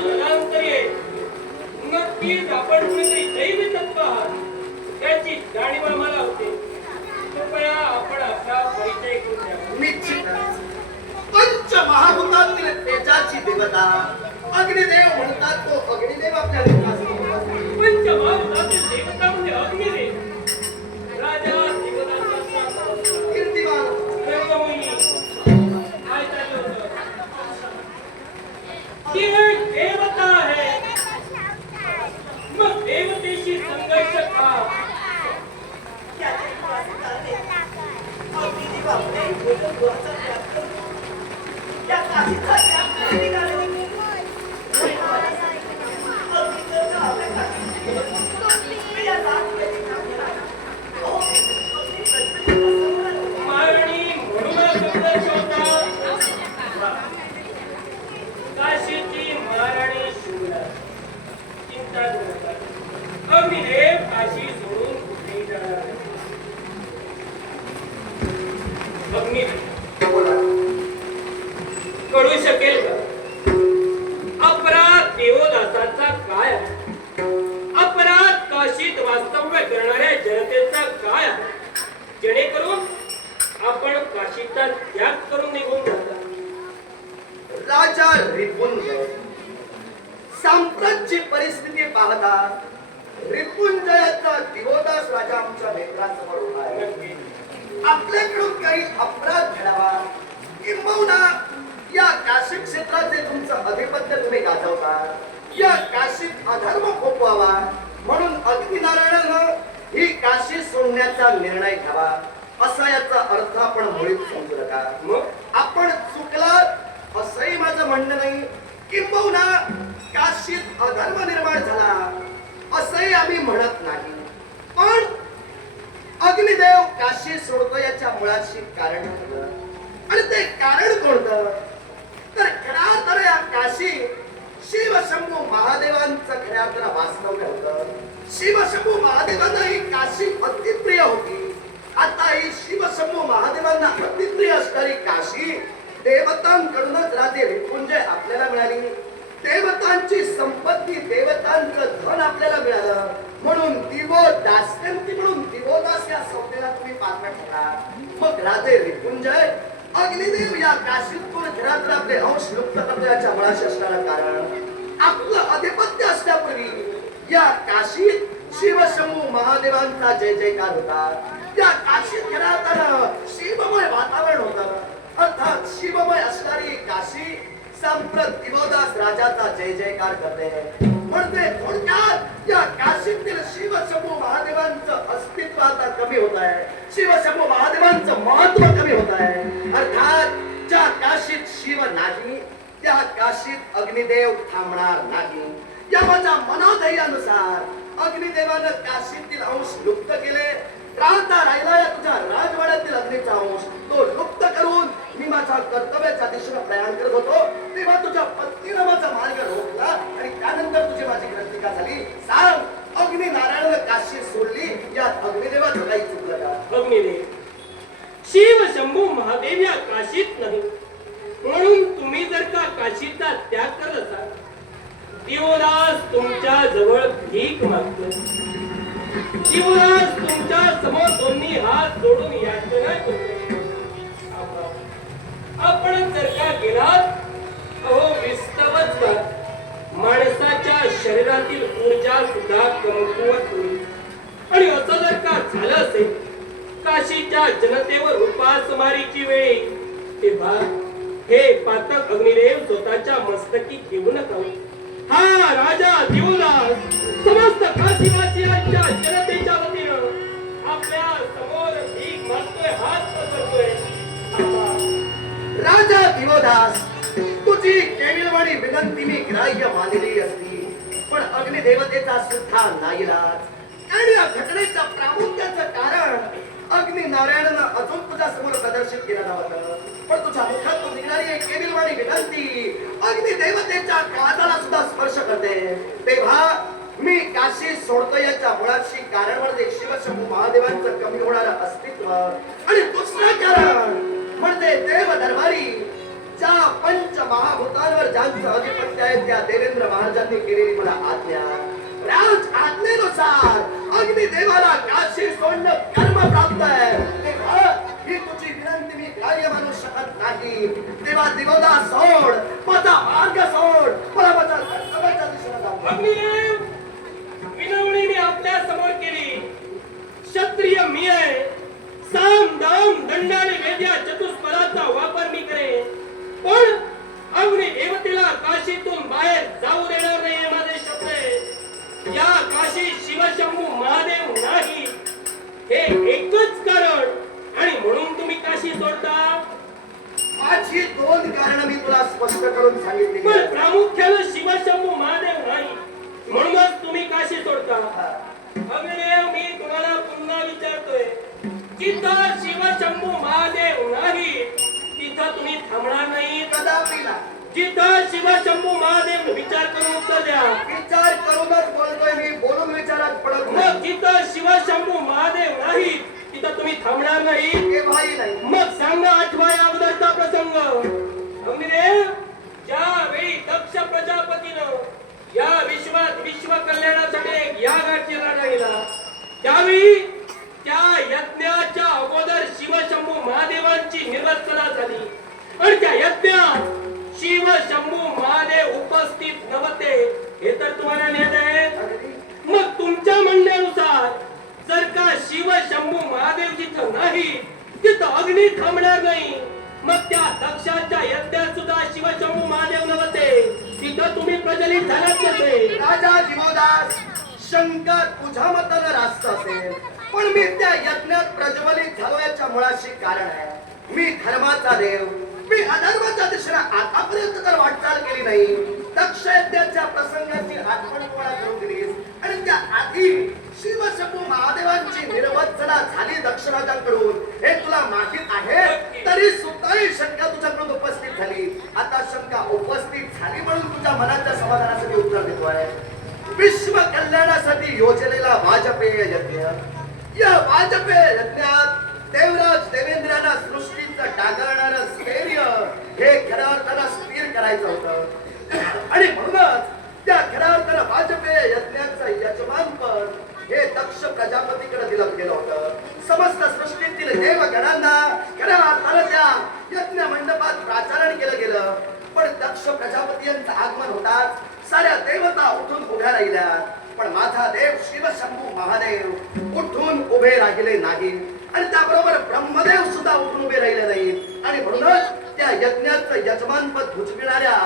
सुधांतरी आहे नक्कीच आपण कुणीतरी दैवी तत्व आहात. त्याची जाणीव आम्हाला होते. कृपया आपण आपला परिचय करून द्या. निश्चितच पंच महाभूतातील तेजाची देवता. अग्निदेव म्हणतात तो अग्निदेव आपल्या लेखास पंचमहाभूतातील देवता म्हणजे अग्निदेव. राजा देवतांचा सरस्वती. कीर्तिमान. रंगमुनी काय चाललं होतं? ती एक देवता आहे मग देवतेशी संघर्ष का महाराणी कळू शकेल का? अपराध देवदासाचा काय आहे? अपराध काशीत वास्तव्य करणाऱ्या जनतेचा काय आहे? जेणेकरून आपण काशीचा त्याग करून निघून जाता. राजा रिपुंज सांप्रतची परिस्थिती पाहता रिपुंजयाचा दिवोदास राजा आमच्या नेत्रासमोर उभा आहे. आपल्याकडून काही अपराध घडावा किंबहुना या काशी क्षेत्राचे तुमचं अधिपत्य तुम्ही गाजवता. या काशीत अधर्म फोपवावा म्हणून अग्निनारायणानं ही काशी सोडण्याचा निर्णय घ्यावा. असा याचा अर्थ आपण मुळीच समजू नका. मग? आपण चुकलात असंही माझं म्हणणं नाही. किंबहुना काशीत अधर्म निर्माण झाला. असंही आम्ही म्हणत नाही. पण अग्निदेव काशी सोडतो याच्या मुळाशी कारण आणि ते कारण कोणतं? तर खऱ्या तर या काशी शिवशंभू महादेवांचं खऱ्या अर्थानं वास्तव्य होतं. शिवशंभू महादेवांना ही काशी अतिप्रिय होती. आता ही शिवशंभू महादेवांना अतिप्रिय असणारी काशी देवतांकडूनच राजे रिपुंजय आपल्याला मिळाली. देवतांची संपत्ती देवतांचं धन आपल्याला मिळालं. म्हणून दिवो दास्यंती म्हणून दिवोदास या संस्थेला तुम्ही पात्र ठरा मग राजे रिपुंजय अग्निदेव या काशीतून घरात आपले अंश लुप्त करण्याच्या मुळाशी असणारा कारण. आपलं अधिपत्य असल्यापूर्वी या काशीत शिवशंभू महादेवांचा जय जयकार होता. त्या काशीत घरात शिवमय वातावरण होत. अर्थात शिवमय असणारी काशी संप्रत दिवोदास राजाचा जय जयकार करते. म्हणजे थोडक्यात या काशीतील शिवशंभू महादेवांचं अस्तित्व आता कमी होत आहे. शिवशंभू महादेवांचं महत्त्व कमी होत आहे. अर्थात ज्या काशीत शिव नाही त्या काशीत अग्निदेव थांबणार नाही. या माझ्या मनाधैर्यानुसार अग्निदेवानं काशीतील अंश लुप्त केले. राहता राहिला या तुझ्या राजवाड्यातील अग्नीचा अंश. तो लुप्त करून मी माझ्या कर्तव्याच्या दिशेने प्रयाण करत होतो. तेव्हा तुझ्या पत्नीनं माझा मार्ग रोखला आणि त्यानंतर तुझी माझी ग्रंथिका झाली. सांग अग्नि नारायण काशी सोडली यात अग्निदेवाचं काही चुकलं का? अग्निदेव. शिव शंभू महादेव या काशीत नाही. म्हणून तुम्ही जर का काशीचा त्याग करत असाल दिवराज तुमच्या जवळ भीक मागतो दिवराज तुमच्यासमोर दोन्ही हात जोडून याचना करतो आपण जर का गेलात अहो विस्तवच माणसाच्या शरीरातील ऊर्जा सुद्धा कमकुवत होईल. आणि असं जर का झालं असेल काशीच्या जनतेवर उपासमारीची वेळ. येईल तेव्हा हे पातक अग्निदेव स्वतःच्या मस्तकी घेऊ नका हा राजा दिवदास समस्त काशीवासियांच्या जनतेच्या वतीनं आपल्यासमोर भीक मागतोय हात पसरतोय. राजा दिवोदास तुझी केविलवाणी विनंती मी ग्राह्य मानली असती पण अग्निदेवतेचा सुद्धा नाईलाज. आणि या घटनेच्या प्रामुख्याचं कारण अग्नि नारायणानं अजून तुझ्या समोर प्रदर्शित केलं नव्हतं पण तुझ्या मुखातून निघणारी एक केविलवाणी विनंती अग्नि देवतेच्या काळाला सुद्धा स्पर्श करते. तेव्हा मी काशी सोडतो याच्या मुळाशी कारण म्हणजे शिवशंभू महादेवांचं कमी होणारं अस्तित्व आणि दुसरं कारण म्हणजे देव दरबारी ज्या पंच महाभूतांवर ज्यांचं अधिपत्य आहे त्या देवेंद्र महाराजांनी केलेली मला आज्ञा. राज आज्ञेनुसार अग्निदेवाला काशी सोडणं कर्म प्राप्त आहे तेव्हा ही तुझी विनंती मी ग्राह्य मानू शकत नाही तेव्हा दिवदा सोड माझा मार्ग सोड मला माझ्या कर्तव्याच्या दिशेला जाऊ विनवणी मी आपल्यासमोर केली क्षत्रिय मी आहे साम दाम दंड आणि वेद्या चतुष्पदाचा वापर मी करे। पण अग्नि देवतेला काशीतून बाहेर जाऊ देणार नाही माझे शब्द या काशी शिवशंभू महादेव नाही। हे एकच कारण. आणि म्हणून तुम्ही काशी सोडता? माझी दोन कारण मी तुला स्पष्ट करून सांगितली. पण प्रामुख्यानं शिवशंभू महादेव नाही. म्हणूनच तुम्ही काशी सोडता. अग्निदेव मी तुम्हाला पुन्हा विचारतोय. जिथं शिवशंभू महादेव नाही तिथं तुम्ही थांबणार नाही. कदापि जिथं शिवशंभू महादेव विचार करून उत्तर द्या. शिवशंभू महादेव नाही तिथं तुम्ही थांबणार नाही. मग सांगा आठवा या अगोदरचा प्रसंग. दक्ष प्रजापतीनं या विश्वात विश्व कल्याणासाठी एक यागाची लढा गेला त्यावेळी त्या यज्ञाच्या अगोदर शिवशंभू महादेवांची निर्वचना झाली. आणि त्या यज्ञात शिव शंभू महादेव उपस्थित नव्हते हे तर तुम्हाला ज्ञात आहे अगदी मग तुमच्या म्हणण्यानुसार जर का शिव शंभू महादेव नाही तिथं अग्नी थांबणार नाही. मग त्या दक्षाच्या यज्ञात सुद्धा शिव शंभू महादेव नव्हते. तिथं तुम्ही प्रज्वलित झालाच नसे राजा जीवदास शंका तुझ्या मतानं रास्त असेल. पण मी त्या यज्ञात प्रज्वलित झालो याच्या मुळाशी कारण आहे. मी धर्माचा देव मी अधर्माच्या दिशेला आतापर्यंत तर वाटचाल केली नाही. दक्ष यज्ञाच्या प्रसंगाची आठवण कोणा करून दिली आणि त्या आधी शिवशंभू महादेवांची निर्वचना झाली दक्षराजांकडून हे तुला माहीत आहे? तरी सुद्धा ही शंका तुझ्याकडून उपस्थित झाली. आता शंका उपस्थित झाली म्हणून तुझ्या मनाच्या समाधानासाठी उत्तर देतोय. विश्व कल्याणासाठी योजलेला वाजपेय यज्ञ. या वाजपेय यज्ञात देवराज देवेंद्रांना सृष्टीचं डागाळणार स्थैर्य हे खऱ्या अर्थानं स्थिर करायचं होतं. आणि म्हणूनच त्या खऱ्या अर्थानं वाजपेय यजमान पण हे दक्ष प्रजापतीकडे दिलं गेलं होतं. समस्त सृष्टीतील देव देवगणांना खऱ्या अर्थानं त्या यज्ञ मंडपात प्राचारण केलं गेलं. पण दक्ष प्रजापती यांचं आगमन होताच साऱ्या देवता उठून उभ्या राहिल्या. पण माझा देव शिवशंभू महादेव उठून उभे राहिले नाही आणि त्याबरोबर ब्रह्मदेव सुद्धा उठून उभे राहिले नाही आणि म्हणूनच त्या यज्ञाचं यजमानपद भुजविणाऱ्या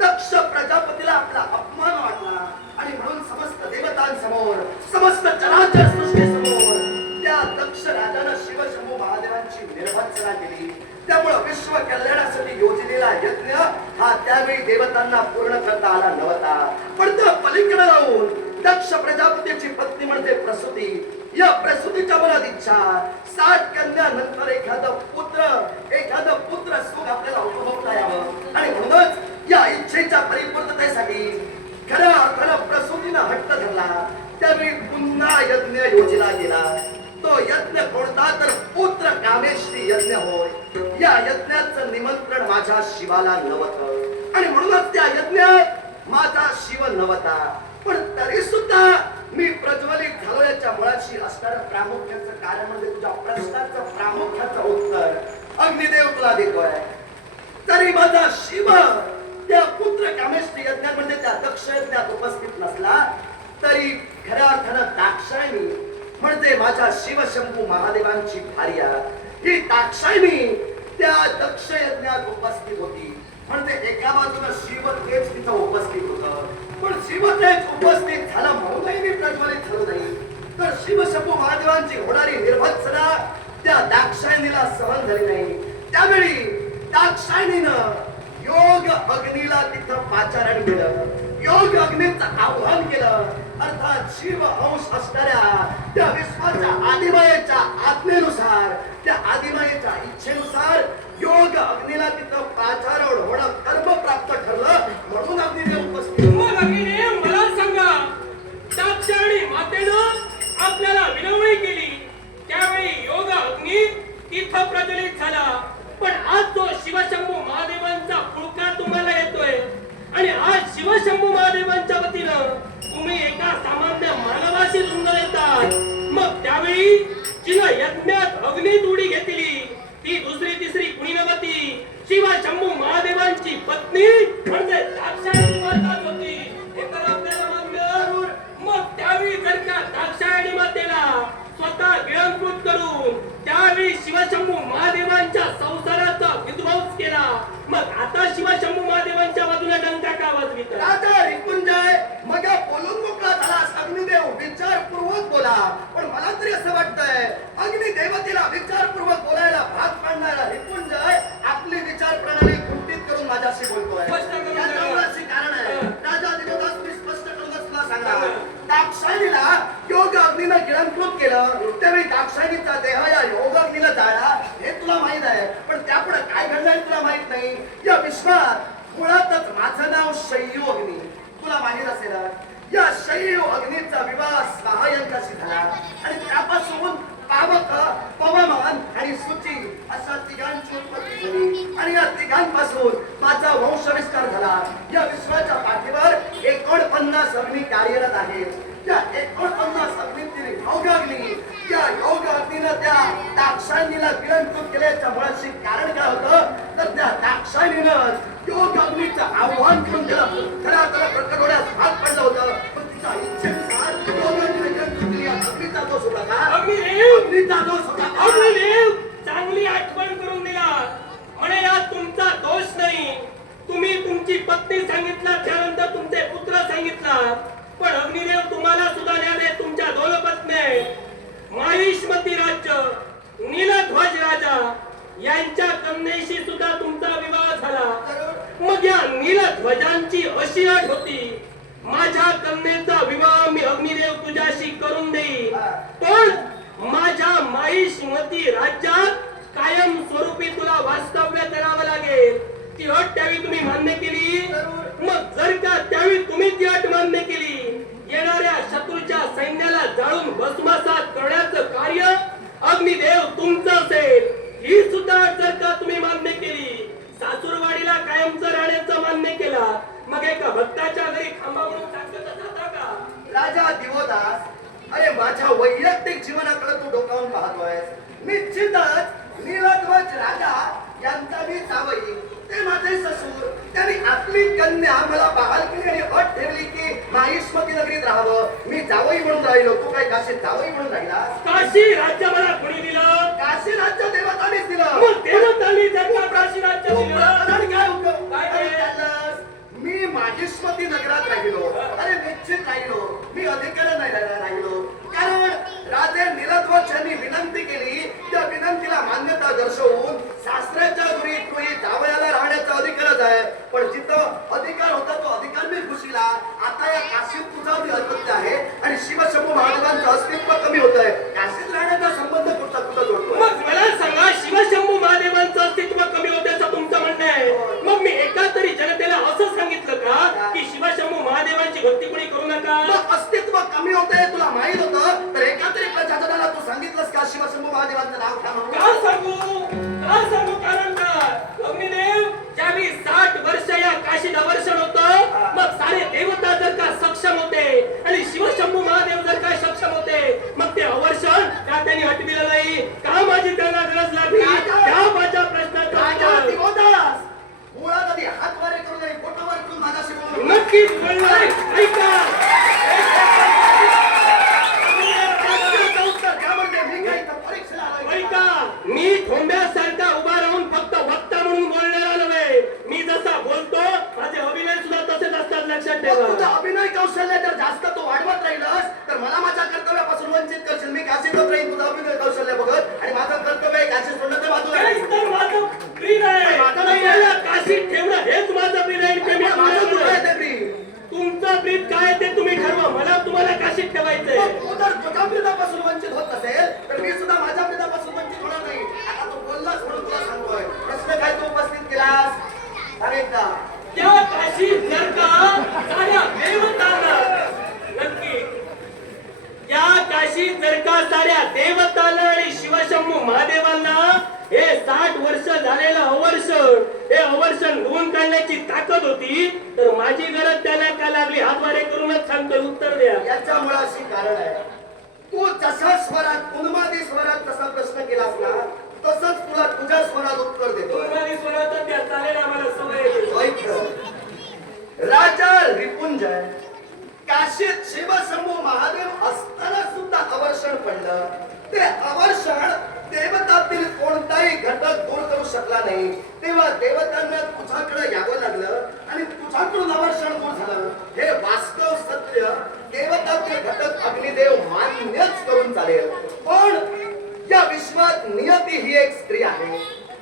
दक्ष प्रजापतीला आपला अपमान वाटला. आणि म्हणून समस्त देवतांसमोर समस्त चराचर सृष्टीसमोर त्या दक्ष राजानं शिवशंभू महादेवांची निर्भत्सना केली. त्यामुळं विश्व कल्याणासाठी योजलेला यज्ञ हा त्यावेळी देवतांना पूर्ण करता आला नव्हता. पण त्या पलीकडे राहून दक्ष प्रजापतीची पत्नी म्हणजे प्रसूती. या प्रसूतीच्या मनात इच्छा. साठ कन्या नंतर एखादं पुत्र सुख आपल्याला उपभोगता यावं आणि म्हणूनच या इच्छेच्या परिपूर्णतेसाठी खऱ्या अर्थानं प्रसूतीनं हट्ट धरला. त्यावेळी पुन्हा यज्ञ योजला गेला. तो यज्ञ कोणता तर पुत्र कामेश्वरी यज्ञ होय. या यज्ञाचं निमंत्रण माझ्या शिवाला नव्हतं. आणि म्हणूनच त्या यज्ञात माझा शिव नव्हता. पण तरी सुद्धा मी प्रज्वलित झालो याच्या मुळाशी असणारं प्रामुख्याचं कारण म्हणजे तुझ्या प्रश्नाचं प्रामुख्याचं उत्तर. अग्निदेव तुला देतोय. तरी माझा शिव त्या पुत्र कामेश्वरी यज्ञात म्हणजे त्या दक्ष यज्ञात उपस्थित नसला तरी खऱ्या अर्थानं दाक्षायणी म्हणजे माझ्या शिवशंभू महादेवांची भार्या ही दाक्षायणी त्या दक्ष यज्ञात उपस्थित होती. म्हणजे एका बाजूला शिव तेच तिथं उपस्थित होत. पण शिव तेच उपस्थित झाला म्हणूनही मी प्रज्वलित झालो नाही. तर शिवशंभू महादेवांची होणारी निर्भत्सना त्या दाक्षायणीला सहन झाली नाही. त्यावेळी दाक्षायणीनं योग अग्नीला तिथं पाचारण केलं. योग अग्नीचं आव्हान केलं. अर्थात शिव अंश असणाऱ्या त्या विश्वाच्या आदिमायेच्या आज्ञेनुसार त्या आदिमायेच्या इच्छेनुसार योग अग्नीला तिथं पाचारण Ele é अग्निदेव चांगली आठवण करून दिला. म्हणे यात तुमचा दोष नाही. तुम्ही तुमची पत्नी सांगितलं त्यानंतर तुमचे पुत्र सांगितलं. पण अग्निदेव तुम्हाला सुद्धा न्याय तुमच्या दोन पत्नी माहिष्मती राज्य नीलध्वज राजा यांच्या कन्येशी सुद्धा तुमचा विवाह झाला. मग या नीलध्वजांची अशी अट होती माझ्या कन्येचा विवाह मी अग्निदेव तुझ्याशी करून देईन. पण माझ्या माहिष्मती राज्यात कायम स्वरूपी तुला वास्तव्य करावं लागेल. ती अट त्यावेळी तुम्ही मान्य केली. मग जर का त्यावेळी तुम्ही ती अट मान्य किस्मती नगरात राहिलो. अरे निश्चित राहिलो. मी अधिकार नाही राहिलो. कारण राजे निरध्वज यांनी विनंती केली त्या विनंतीला मान्यता दर्शवून शास्त्राच्या गुरी कोणी जावयाला राहण्याचा अधिकारच आहे. पण जिथं अधिकार होता तो अधिकार मी घुसला. आता या काशीत तुझा मी अधिपत्य आहे आणि शिवशंभू महाराजांचं अस्तित्व कमी होत आहे काशीत राहण्याचा संबंध कुठचा कुठं जोडतो मग मला सांगा शिवशंभू महादेवांचं अस्तित्व कमी होते तुला माहीत होतं महादेवांना हे साठ वर्ष झालेलं अवर्षण हे अवर्षण धुवून काढण्याची ताकद होती तर माझी गरज त्याला का लागली? हातवारे करूनच सांगतोय उत्तर द्या. याच्या मुळाशी कारण आहे. तू जसा स्वरात उन्मादी स्वरात तसा प्रश्न केलास ना तसंच तुला तुझ्या स्वरात उत्तर देतो. तुम्हाला स्वरात द्या चालेल आम्हाला सवय राजा रिपुंजय काशीत शिवशंभू महादेव असताना सुद्धा अवर्षण पडलं. ते अवर्षण दैवतातील कोणताही घटक दूर करू शकला नाही. तेव्हा देवतांना तुझ्याकडे यावं लागलं आणि तुझ्याकडून अवर्षण दूर झालं. हे वास्तव सत्य देवतातील घटक अग्निदेव मान्यच करून चालेल. पण या विश्वात नियती ही एक स्त्री आहे.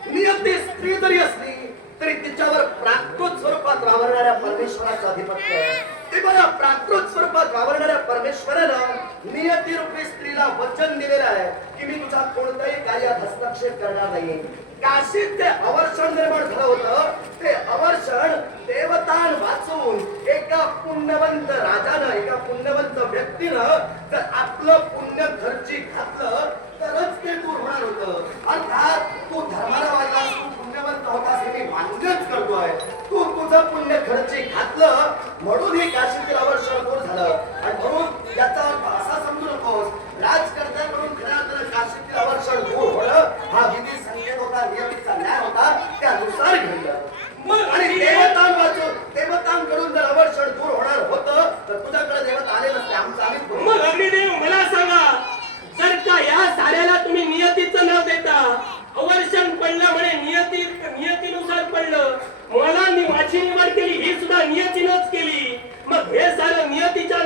नियती स्त्री जरी असली तरी तिच्यावर प्राकृत स्वरूपात राबणाऱ्या परमेश्वराचं आधिपत्य आहे ते बघा प्राकृत स्वरूपात वावरणाऱ्या परमेश्वरानं नियती रूपी स्त्रीला वचन दिलेलं आहे की मी तुझा कोणत्याही कार्यात हस्तक्षेप करणार नाही. काशीत ते अवर्षण निर्माण झालं होतं. ते अवर्षण देवतान वाचून एका पुण्यवंत राजानं एका पुण्यवंत व्यक्तीनं जर आपलं पुण्य घरची घातलं तरच ते दूर होणार होतं. अर्थात तू धर्माला वाटलास तू पुण्यवंत होतास हे मी मान्यच करतोय. तू तुझं पुण्य खर्ची घातलं म्हणून हे काशीतील अवर्षण दूर झालं. आणि म्हणून याचा अर्थ असा समजू नकोस राजकर्त्यांकडून खऱ्या अर्थानं काशीतील अवर्षण दूर होणं हा विधी संकेत होता नियमितचा न्याय होता त्यानुसार घडलं मग आणि देवतां वाचून देवतांकडून जर अवर्षण दूर होणार होतं तर तुझ्याकडे देवता आले नसते आमचं आम्हीच बरोबर. मग अग्निदेव मला सांगा जर का या साऱ्याला तुम्ही नियतीचं नाव देता अवर्षण पडलं म्हणे नियती नियतीनुसार पडलं मला मी माझी निवड केली ही सुद्धा नियतीनंच केली मग हे सारं नियतीच्या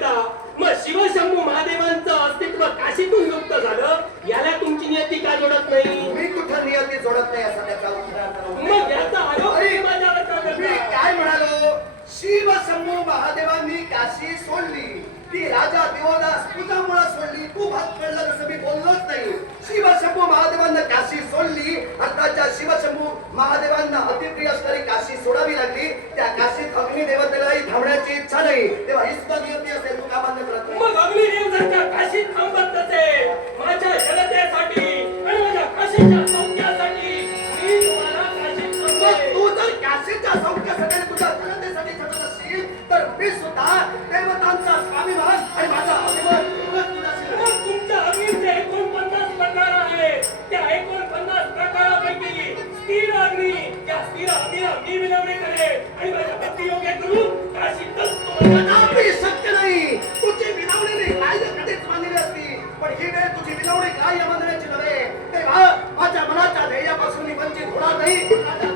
फकविता मग शिवशंभू महादेवांचं अस्तित्व काशीतून लुप्त झालं? याला तुमची नियती का जोडत नाही? मी कुठं नियती जोडत नाही असं उत्तरार्थ मग याचा आरोप अरे, माझ्यावर का मी करता? काय म्हणालो? शिव शंभू महादेवांनी काशी सोडली. ती राजा देवदास तुझ्यामुळे सोडली. तू भाग पडला जसं मी बोललोच नाही. शिव शंभू महादेवांना सोडली अर्थाच्या शिव शंभू महादेवांना अतिप्रिय असणारी काशी सोडावी लागली. त्या काशीत अग्नी देवतेलाही थांबण्याची इच्छा नाही. तेव्हा ही सुद्धा नियती असेल तू का मान्य करत मग अग्निदेव जर का काशीत थांबत नसेल माझ्या जनतेसाठी आणि माझ्या काशीच्या सौख्यासाठी मी तुम्हाला काशीत. तू जर काशीच्या सौख्यासाठी तुझ्या जनतेसाठी असशील तर मी सुद्धा देवतांचा स्वाभिमान आणि माझा मी विनवणी करेन आणि माझ्या भक्ती योग्य करून काशीतच कदापि शक्य नाही. तुझी विनवणी मी ग्राह्य कधीच मानलेली असती पण ही वेळ तुझी विनवणी ग्राह्य मानण्याची नव्हे. तेव्हा माझ्या मनाच्या ध्येयापासून वंचित होणार नाही.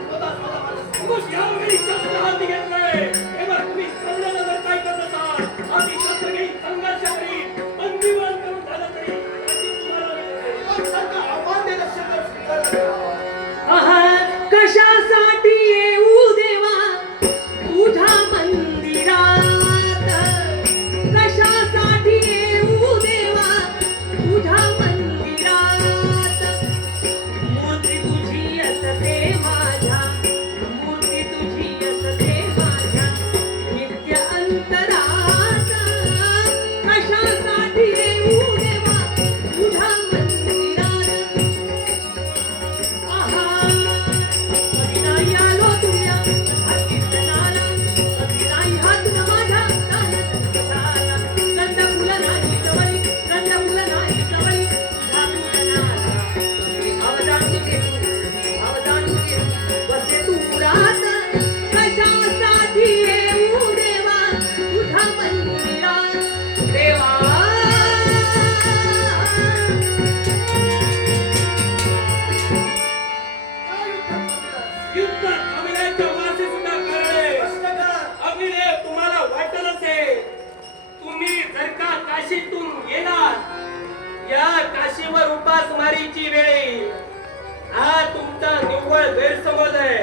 गैरसमज आहे.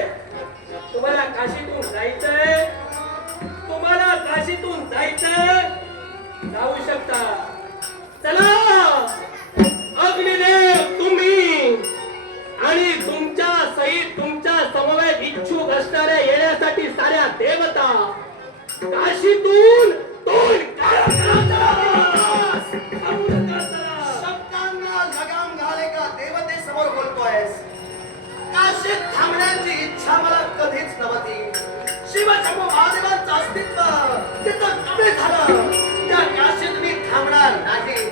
तुम्हाला काशीतून जायचंय? तुम्हाला काशीतून जायचंय? जाऊ शकता. चला! अग्निदेव तुम्ही आणि तुमच्या सहित तुमच्या समवेत इच्छुक असणाऱ्या येण्यासाठी साऱ्या देवता काशीतून तोंड काळं करा चला. समोर करा चला. शब्दांना लगाम घाले का देवतेसमोर बोलतोयस काशीत थांबण्याची इच्छा मला कधीच नव्हती. शिवशंभू महादेवांचं अस्तित्व तिथं कमी झालं. त्या काशीत मी थांबणार नाही